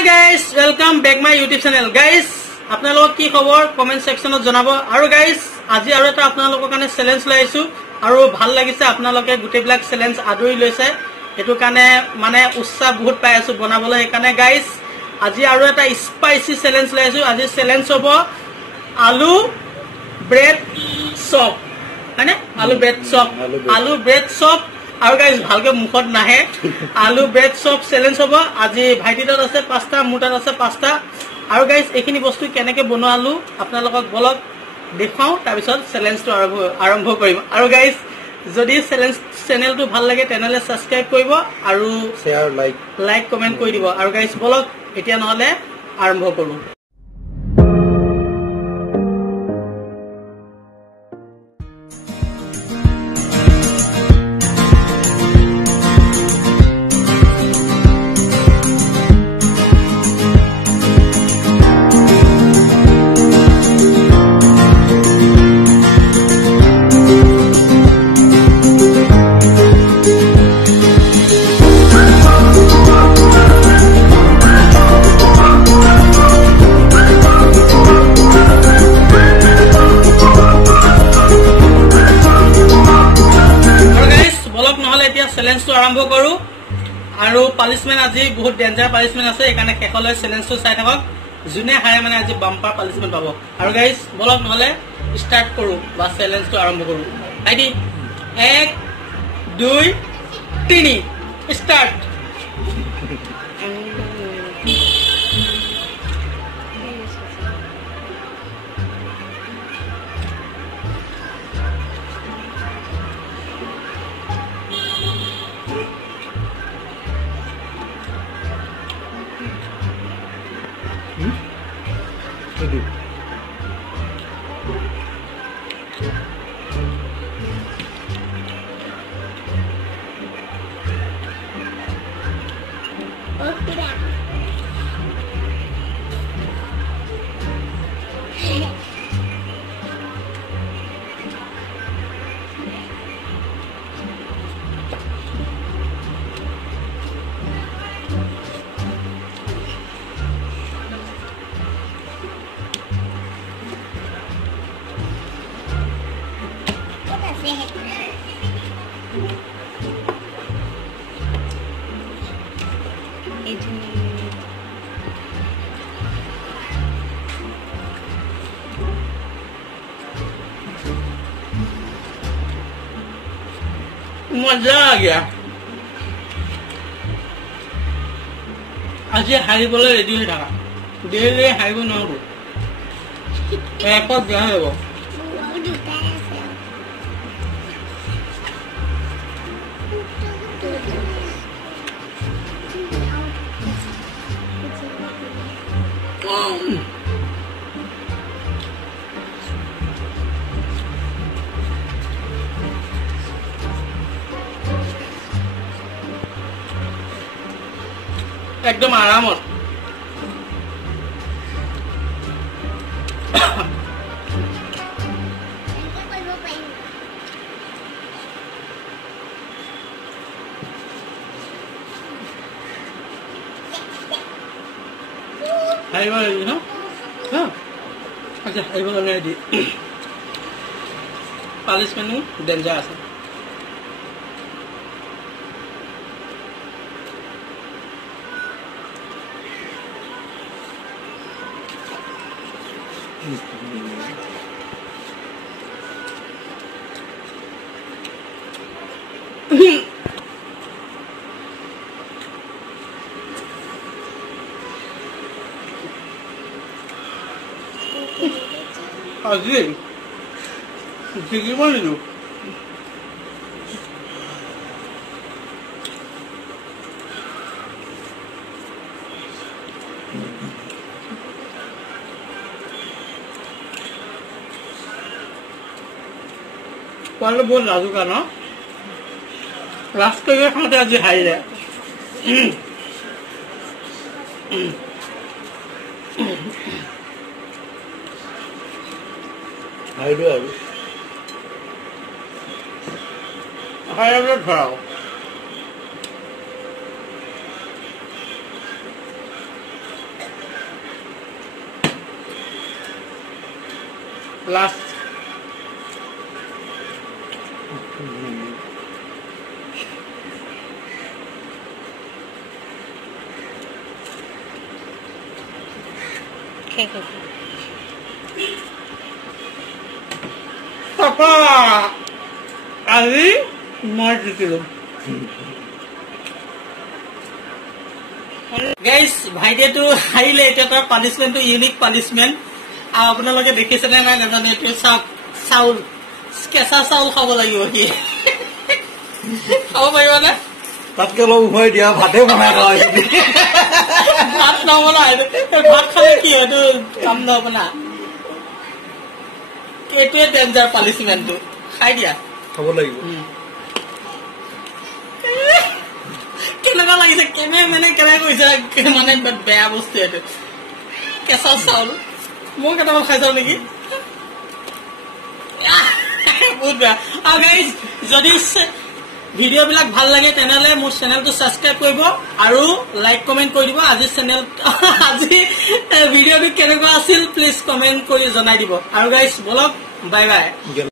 Hi guys, welcome back my YouTube channel. Guys, আপোনালোকৰ কি খবৰ কমেন্ট সেকশনত জনাব আৰু guys আজি আৰু এটা আপোনালোকৰ কাৰণে চ্যালেঞ্জ লৈ আইছো আৰু ভাল লাগিছে আপোনালোকে গুটেবিলাক চ্যালেঞ্জ আদৰি লৈছে এটো কাৰণে মানে উৎসাহ বহুত পাই আছো বনাবলৈ একাৰণে guys আজি আৰু এটা স্পাইসি চ্যালেঞ্জ লৈ আইছো আজি চ্যালেঞ্জ হ'ব আলু ব্ৰেড চপ মানে আলু ব্ৰেড চপ আৰু গাইস ভালকে মুখত নাহে আলু ব্ৰেড চপ চ্যালেঞ্জ হ'ব আজি ভাইটিটাত আছে পাস্তা মুটাত আছে পাস্তা আৰু গাইস এখিনি বস্তু কেনেকে বনোৱা আলু আপোনালোকক বলক দেখাও তাৰ পিছত চ্যালেঞ্জটো আৰম্ভ কৰিম আৰু গাইস যদি চ্যানেলটো ভাল লাগে তেনেহলে সাবস্ক্ৰাইব কৰিব আৰু শেয়াৰ লাইক কমেন্ট কৰি দিব আৰু গাইস বলক এতিয়া নহলে আৰম্ভ কৰো চ্যালেঞ্জটো আৰম্ভ কৰো আৰু পানিশমেন্ট আজি বহুত ডেঞ্জাৰ পানিশমেন্ট আছে এখানে কেখলৈ চ্যালেঞ্জটো চাই থাকক জুনে হাৰে মানে আজি বাম্পাৰ পানিশমেন্ট পাব আৰু গাইস বলক নহলে স্টাৰ্ট কৰো বা চ্যালেঞ্জটো আৰম্ভ কৰো আইডি 1 2 3 স্টাৰ্ট मजा आ गया आज हारिबले रेडी हो थाका डेली हारिब नरो एकत बेया হ'ব एकदम आरामत अच्छा पालिश मेनू डेंजर আছে আজি জিগিব নিদো पाले बहुत लाजू का ना रास्ते के खाते आज हाई है हाई दो हाई अब লাষ্ট আজি মই জিকিলো গাইজ ভাইটিয়েটো হাৰিলে এতিয়া তাৰ পানিচমেণ্টটো ইউনিক পানিচমেণ্ট আৰু আপোনালোকে দেখিছেনে নাই নাজানো এইটো চাওক চাউল কেঁচা চাউল খাব লাগিব সি খাব পাৰিবনে তাতকে অলপ উভয় দিয়া ভাতে বনাই খাই ভাত নবনাই ভাত খালে কি হয়তো কাম নহব না এইটোৱে ডেঞ্জাৰ পানিচমেণ্টটো খাই দিয়া খাব লাগিব কেনেকুৱা লাগিছে কেনেকে কৈছে মানে বেয়া বস্তু এইটো কেঁচা চাউল মই কেইটামান খাই যাওঁ নেকি বহুত বেয়া আৰু গাইজ যদি ভিডিঅ' বিলাক ভাল লাগে তেনেহলে মোৰ চেনেলটো ছাবস্ক্ৰাইব কৰিব আৰু লাইক কমেণ্ট কৰি দিব আজি ভিডিঅ'টো কেনেকুৱা আছিল প্লিজ কমেণ্ট কৰি জনাই দিব আৰু গাইজ বলক বাই বাই